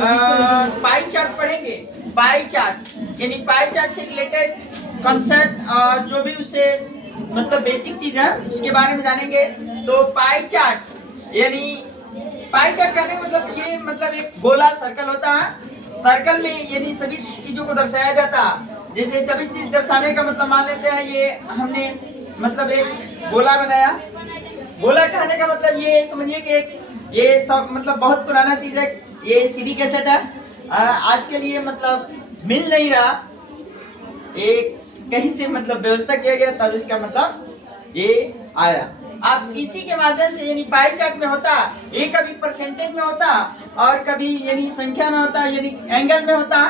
Pie chart पढ़ेंगे। Pie chart यानी pie chart से रिलेटेड कॉन्सेप्ट जो भी उससे मतलब बेसिक चीज है उसके बारे में जानेंगे। तो पाई चार्ट यानी पाई चार्ट करने का मतलब ये मतलब एक गोला सर्कल होता है। सर्कल में यानी सभी चीजों को दर्शाया जाता है। जैसे सभी चीज दर्शाने का मतलब मान लेते हैं ये हमने मतलब एक गोला बनाया। गोला कहने का मतलब ये समझिए कि ये सब मतलब बहुत पुराना चीज है। ये सीडी कैसेट है। आज के लिए मतलब मिल नहीं रहा। एक कहीं से मतलब व्यवस्था किया गया तब इसका मतलब ये आया। अब इसी के माध्यम से यानी पाई चार्ट में होता ये कभी परसेंटेज में होता और कभी यानी संख्या में होता यानी एंगल में होता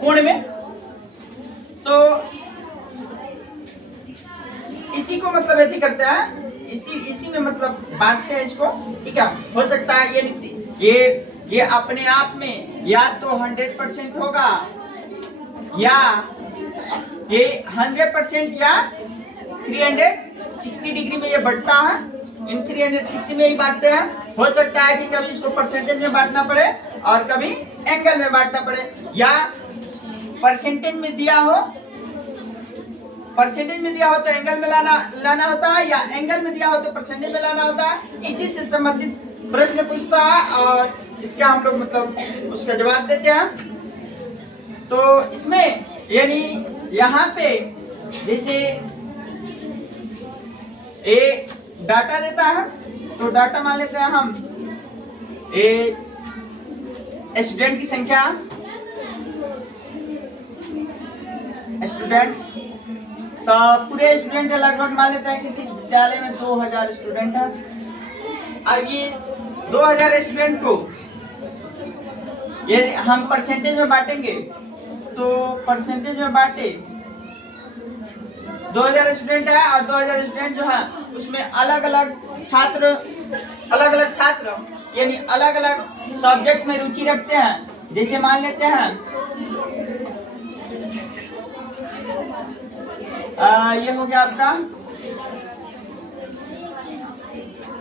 कोण में। तो इसी को मतलब ऐसी करते हैं इसी में मतलब बांटते हैं इसको। ठीक है, हो सकता है ये अपने आप में या तो 100% होगा या ये 100% या 360 डिग्री में ये बढ़ता है। इन 360 में ही बांटते हैं। हो सकता है कि कभी इसको परसेंटेज में बांटना पड़े और कभी एंगल में बांटना पड़े, या परसेंटेज में दिया हो तो एंगल में लाना होता है, या एंगल में दिया हो तो परसेंटेज में लाना होता है। इसी से संबंधित प्रश्न पूछता है और इसका हम लोग मतलब उसका जवाब देते हैं। तो इसमें यानी यहाँ पे जैसे एक डाटा देता है तो डाटा मान लेते हैं हम स्टूडेंट की संख्या स्टूडेंट्स। तो पूरे स्टूडेंट लगभग मान लेते हैं किसी विद्यालय में 2000 स्टूडेंट है। अब ये 2000 स्टूडेंट को यदि हम परसेंटेज में बांटेंगे तो परसेंटेज में बांटे 2000 स्टूडेंट है और 2000 स्टूडेंट जो है उसमें अलग अलग छात्र यानी अलग अलग सब्जेक्ट में रुचि रखते हैं। जैसे मान लेते हैं ये हो गया आपका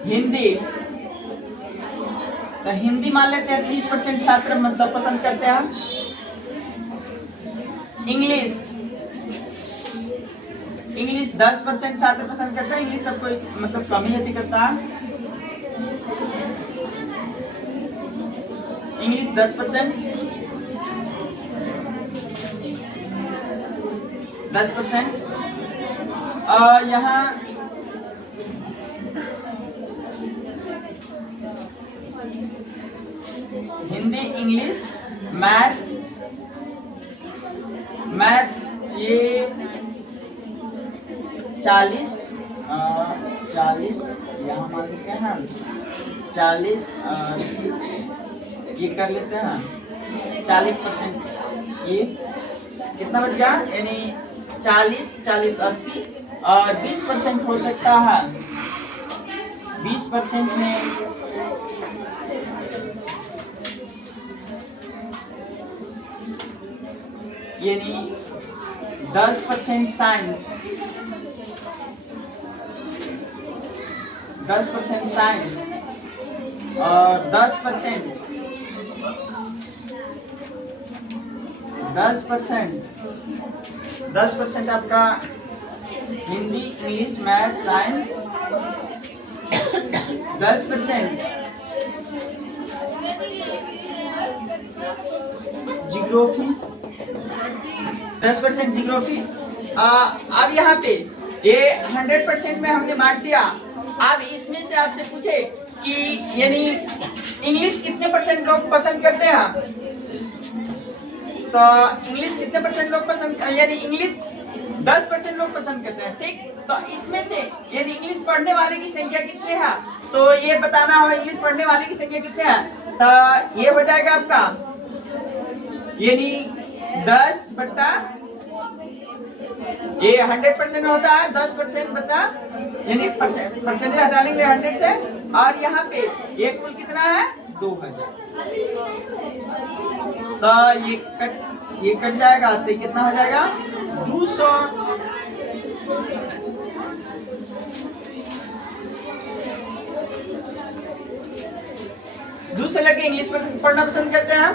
हिंदी। तो हिंदी मान लेते हैं 30% छात्र मतलब पसंद करते हैं। इंग्लिश 10% छात्र पसंद करते हैं। इंग्लिश सबको मतलब कम ही अति करता है। इंग्लिश 10% यहाँ हिंदी, इंग्लिश, मैथ्स ये 40 यहाँ मान लेते हैं 40 ये कर लेते हैं 40%। ये कितना बच गया यानी 40 80 और 20% हो सकता है। 20% में यानी 10% साइंस, 10% साइंस और 10% आपका Hindi, English, math, science. 10% geography, 10% geography. अब यहाँ पे ये 100% में हमने बांट दिया। अब इसमें से आपसे पूछे कि यानी इंग्लिश कितने % लोग पसंद करते हैं, तो इंग्लिश कितने % लोग पसंद यानी इंग्लिश 10% लोग पसंद करते हैं। ठीक, तो इसमें से यानी इंग्लिश पढ़ने वाले की संख्या कितने हैं तो ये बताना हो इंग्लिश पढ़ने वाले की संख्या कितने हैं। तो ये हो जाएगा आपका यानी 10 बटा ये 100% होता है 10% बता यानी परसेंटेज हटा लेंगे 100 से। और यहाँ पे ये कुल कितना है 2000। तो ये कट जाएगा तो कितना हो जाएगा 200। दूसरे लड़के इंग्लिश में पढ़ना पसंद करते हैं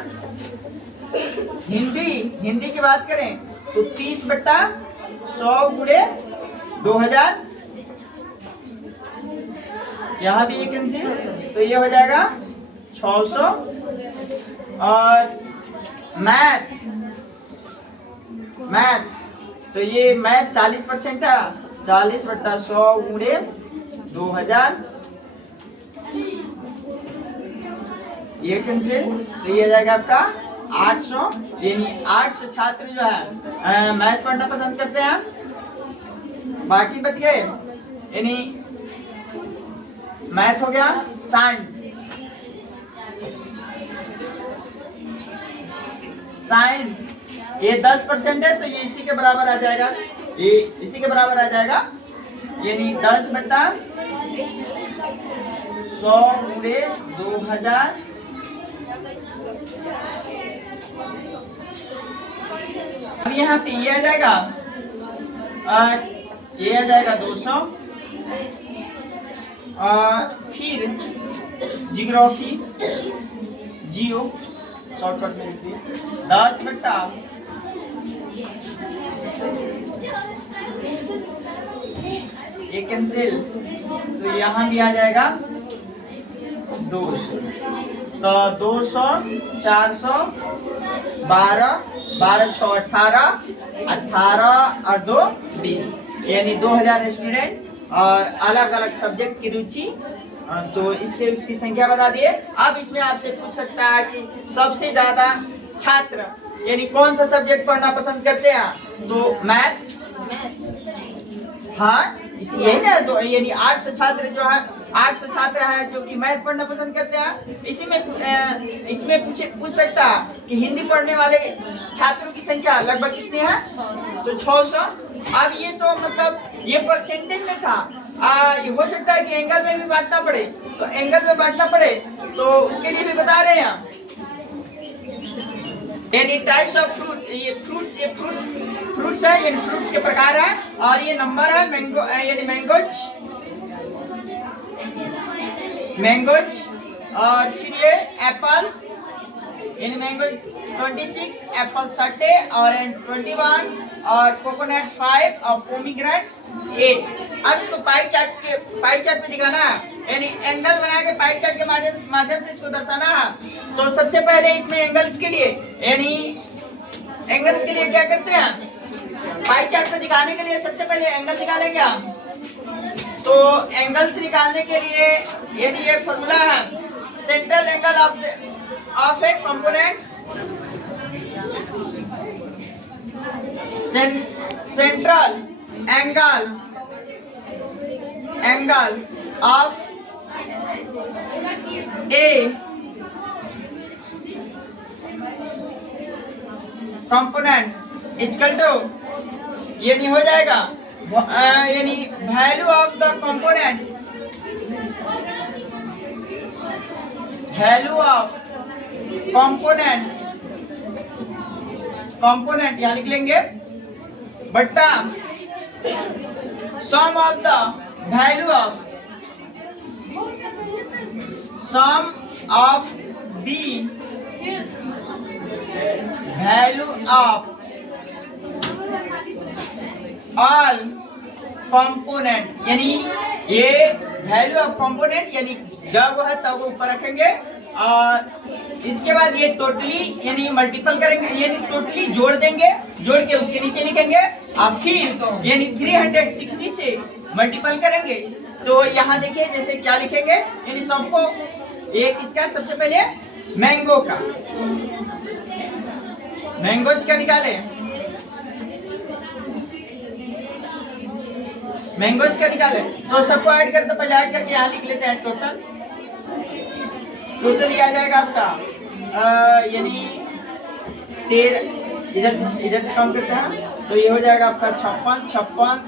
हिंदी की बात करें तो 30/100 गुणे 2000, यहाँ भी ये कैंसिल, तो ये हो जाएगा 600। और मैथ तो ये मैथ 40% है, 40/100 गुणे 2000, ये कैंसिल, तो ये हो जाएगा आपका 800। यानी 800 छात्र जो है मैथ पढ़ना पसंद करते हैं। बाकी बच गए, यानी मैथ हो गया। साइंस ये 10% है, तो ये इसी के बराबर आ जाएगा, ये इसी के बराबर आ जाएगा, यानी 10/100 गुणे 2000। अब यहाँ पे ये आ जाएगा, ये आ जाएगा 200। फिर जियोग्राफी, जियो शॉर्टकट में लिखिए 10/, ये कैंसिल, तो यहाँ भी आ जाएगा 200। तो 200, 400, 12, 12 6 18, 18 और 2 20, यानी 2000 स्टूडेंट और अलग अलग सब्जेक्ट की रुचि। तो इससे उसकी संख्या बता दिए। अब इसमें आपसे पूछ सकता है कि सबसे ज्यादा छात्र यानी कौन सा सब्जेक्ट पढ़ना पसंद करते हैं, तो मैथ। हाँ इसी यही ना, तो यानी 800 छात्र जो है, 800 छात्र है जो कि मैथ पढ़ना पसंद करते हैं। इसी में इसमें पूछ सकता है कि हिंदी पढ़ने वाले छात्रों की संख्या लगभग कितनी है, तो 600। अब ये तो मतलब ये परसेंटेज में था, ये हो सकता है कि एंगल में भी बांटना पड़े, तो एंगल में बांटना पड़े तो उसके लिए भी बता रहे हैं। यानी टाइप्स ऑफ फ्रूट, ये फ्रूट्स है, यानी फ्रूट्स के प्रकार है। और ये नंबर है मैंगो, यानी मैंगोज। और फिर ये एप्पल्स, यानी मैंगो 26, एप्पल 30, ऑरेंज 21 और कोकोनट्स 5 और पोमीग्रेनेट्स 8। अब इसको पाई चार्ट पे दिखाना है, यानी एंगल बना के पाई चार्ट के माध्यम से इसको दर्शाना है। तो सबसे पहले इसमें एंगल्स के लिए, क्या करते हैं, पाई चार्ट पे दिखाने के लिए सबसे पहले एंगल निकालेंगे हम। तो एंगल्स निकालने के लिए यानी ये फॉर्मूला है, central angle of a components, central angle of a components equal to, यानी हो जाएगा यानी value of the component, component यहाँ लिख लेंगे, बट्टा sum of the value of, sum of the value of all component, यानी ये वैल्यू ऑफ कंपोनेंट यानी जब है तब वो ऊपर रखेंगे। और इसके बाद ये टोटली यानी मल्टीपल करेंगे, यानी टोटली जोड़ देंगे, जोड़ के उसके नीचे लिखेंगे और फिर यानी 360 से मल्टीपल करेंगे। तो यहाँ देखिए जैसे क्या लिखेंगे, यानी सबको एक इसका सबसे पहले मैंगो का, मैंगोज का निकाले, मैंगोज का निकाले तो सबको ऐड कर, तो पहले ऐड करके यहाँ लिख लेते हैं टोटल ये आ जाएगा आपका यानी 13, इधर से काउंट करते हैं तो ये हो जाएगा आपका 56,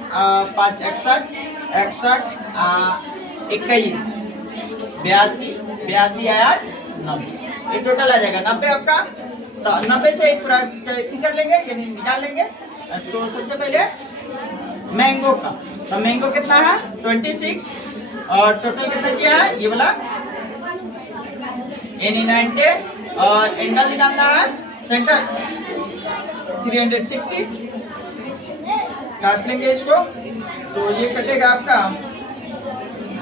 5 61, 21, 82 आया 90, ये टोटल आ जाएगा 90 आपका। तो 90 से पूरा कर लेंगे यानी निकाल लेंगे। तो सबसे पहले मैंगो का, तो मैंगो कितना है 26 और टोटल कितना किया है ये वाला यानी 90 और एंगल निकालना है सेंटर 360 काट लेंगे इसको, तो ये कटेगा आपका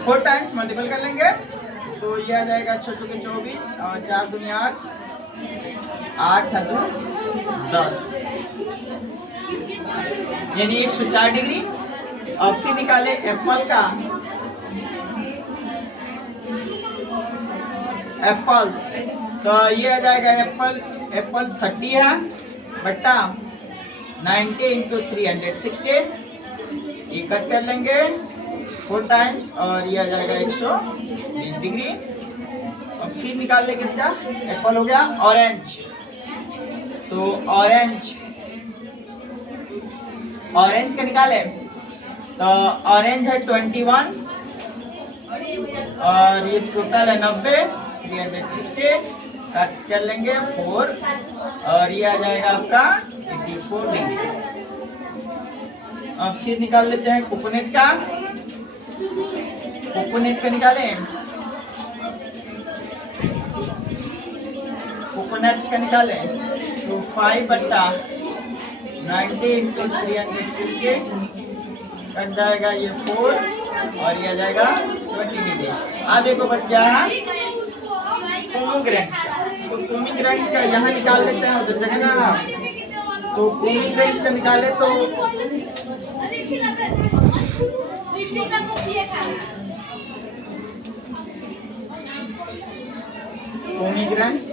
4 टाइम्स मल्टीपल कर लेंगे, तो ये आ जाएगा 6 चौके 24 और 4 दूनी 8, 8 हाथों 10, यानी 104 डिग्री। और फिर निकाले एप्पल का, एप्पल्स, तो ये आ जाएगा एप्पल 30 है बट्टा 90 इंटू 360, ये कट कर लेंगे 4 टाइम्स और ये आ जाएगा 120 डिग्री। और फिर निकाल लेंगे इसका, एप्पल हो गया। ऑरेंज, तो ऑरेंज का निकाले, तो ऑरेंज है 21 और ये टोटल है 90, 360 कट कर लेंगे 4 और ये आ जाएगा आपका 84 डिग्री। अब फिर निकाल लेते हैं कोकोनट का, निकालें, कोकोनट्स का निकालें, तो 5 बट्टा 90 इंटू 360 कट जाएगा ये 4 और ये आ जाएगा 20 डिग्री। अब देखो बच गया है पोमीग्रेनेट्स का, तो पोमीग्रेनेट्स का यहाँ निकाल लेते हैं, उधर जगह ना, तो पोमीग्रेनेट्स का निकाले तो पोमीग्रेनेट्स,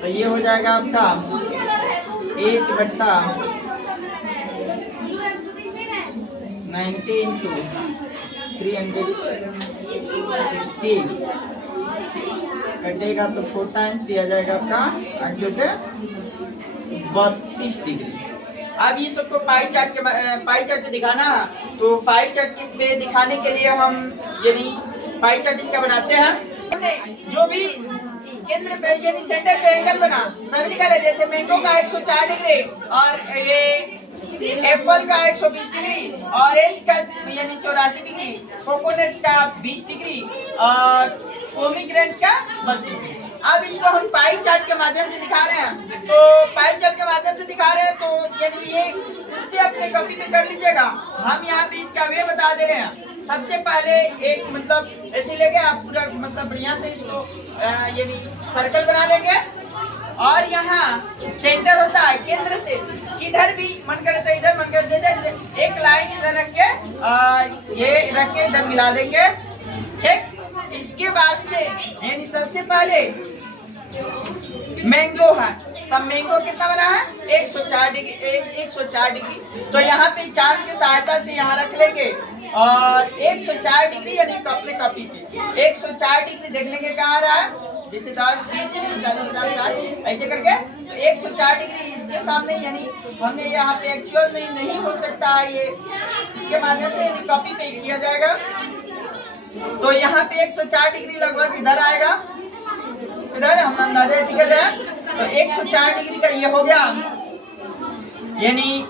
तो ये हो जाएगा आपका 1 बट्टा 90 इंटू 360 कटेगा तो 4 टाइम्स, ये आ जाएगा आपका 32 डिग्री। अब ये सबको पाई चार्ट पे दिखाना है, तो पाई चार्ट पे दिखाने के लिए हम यानी पाई चार्ट इसका बनाते हैं। हमने जो भी केंद्र पे यानी सेंटर पे एंगल बना सभी निकाले, जैसे मैंगो का 104 डिग्री और ये एप्पल का 120 डिग्री, ऑरेंज का यानी 84 डिग्री, कोकोनट्स का 20 डिग्री और पोमीग्रेनेट्स का 32 डिग्री। अब इसको हम पाई चार्ट के माध्यम से दिखा रहे हैं, तो पाई चार्ट के माध्यम से दिखा रहे हैं, तो यानी ये खुद से अपने कॉपी पे कर लीजिएगा। हम यहाँ पे इसका वे बता दे रहे हैं। सबसे पहले एक मतलब ऐसे लेके आप पूरा मतलब बढ़िया से इसको यानी सर्कल बना लेंगे और यहाँ सेंटर होता है केंद्र से किधर भी मन करे तो इधर, मन करे तो इधर, एक लाइन इधर रख के ये रख के इधर मिला देंगे, ठीक। इसके बाद से यानी सबसे पहले मैंगो है, तब मैंगो कितना बना है 104 डिग्री, तो यहाँ पे चांद की सहायता से यहाँ रख लेंगे और 104 डिग्री यानी अपने कॉपी पे 104 डिग्री देख लेंगे कहाँ रहा है, जैसे 10, 20, 30, 40, 50, 60 ऐसे करके, तो 104 डिग्री इसके सामने यानी हमने यहाँ पे एक्चुअल में नहीं हो सकता है, ये इसके माध्यम से यानी कॉपी पे किया जाएगा। तो यहाँ पे 104 डिग्री लगभग इधर आएगा, इधर हम अंदाजा कर रहे हैं, तो 104 डिग्री का ये हो गया यानी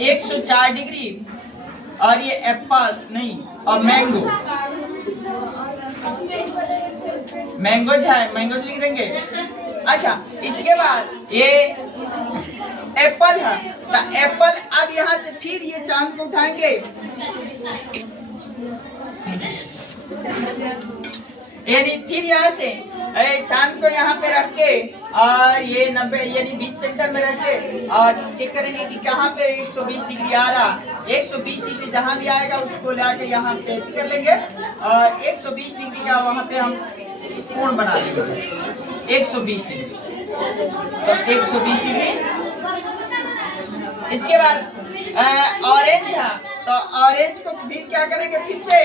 104 डिग्री और ये एप्पल नहीं और मैंगो है, मैंगो लिख देंगे। अच्छा, इसके बाद ये एप्पल है, तो एप्पल अब यहाँ से फिर ये चांद को उठाएंगे, यानी फिर यहाँ से चांद को यहाँ पे रख के और ये 90 यानी बीच सेंटर में रख के और चेक करेंगे कि कहाँ पे 120 डिग्री आ रहा। 120 डिग्री जहाँ भी आएगा उसको लाके यहाँ पे कर लेंगे और 120 डिग्री का वहाँ पे हम कोण बना देंगे 120 डिग्री, तो 120 डिग्री। इसके बाद ऑरेंज है, तो ऑरेंज को भी क्या करेंगे फिर से,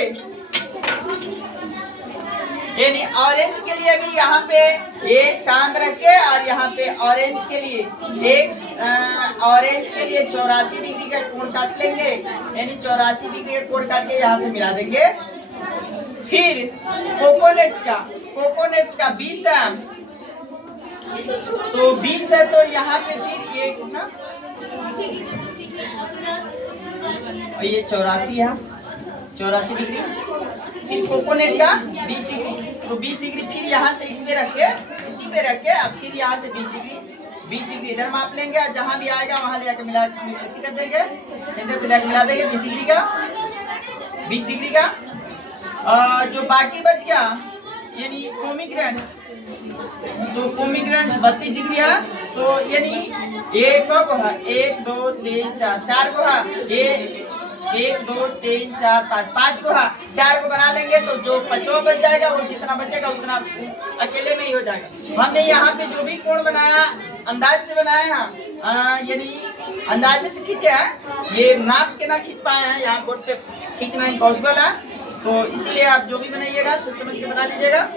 यानी ऑरेंज के लिए भी यहाँ पे ये चांद रख के और यहाँ पे ऑरेंज के लिए 84 डिग्री का कोण काट लेंगे, यानी 84 डिग्री का कोण काट के यहाँ से मिला देंगे। फिर कोकोनट्स का 20 है, तो 20 है, तो यहाँ पे फिर ये कितना, ये 84 है, 84 डिग्री। फिर कोकोनट का 20 डिग्री, तो 20 डिग्री फिर यहाँ से इसमें रख के इसी पे रख के आप फिर यहाँ से 20 डिग्री इधर माप लेंगे और जहाँ भी आएगा वहाँ ले जाकर मिला कर देंगे, सेंटर पे लाके मिला देंगे 20 डिग्री का। जो बाकी बच गया यानी पोमीग्रेनेट्स, तो पोमीग्रेनेट्स 32 डिग्री है, तो यानी एक को है 1 2 3 4 4 को है 1 2 3 4 5 को है 4 को बना लेंगे तो जो 5 बच जाएगा वो जितना बचेगा उतना अकेले में ही हो जाएगा। हमने यहाँ पे जो भी कोण बनाया अंदाज से बनाया है, यानी अंदाजे से खींचे हैं, ये नाप के ना खींच पाए हैं, यहाँ बोर्ड पे खींचना इम्पॉसिबल है, तो इसीलिए आप जो भी बनाइएगा सोच समझ के बना लीजिएगा।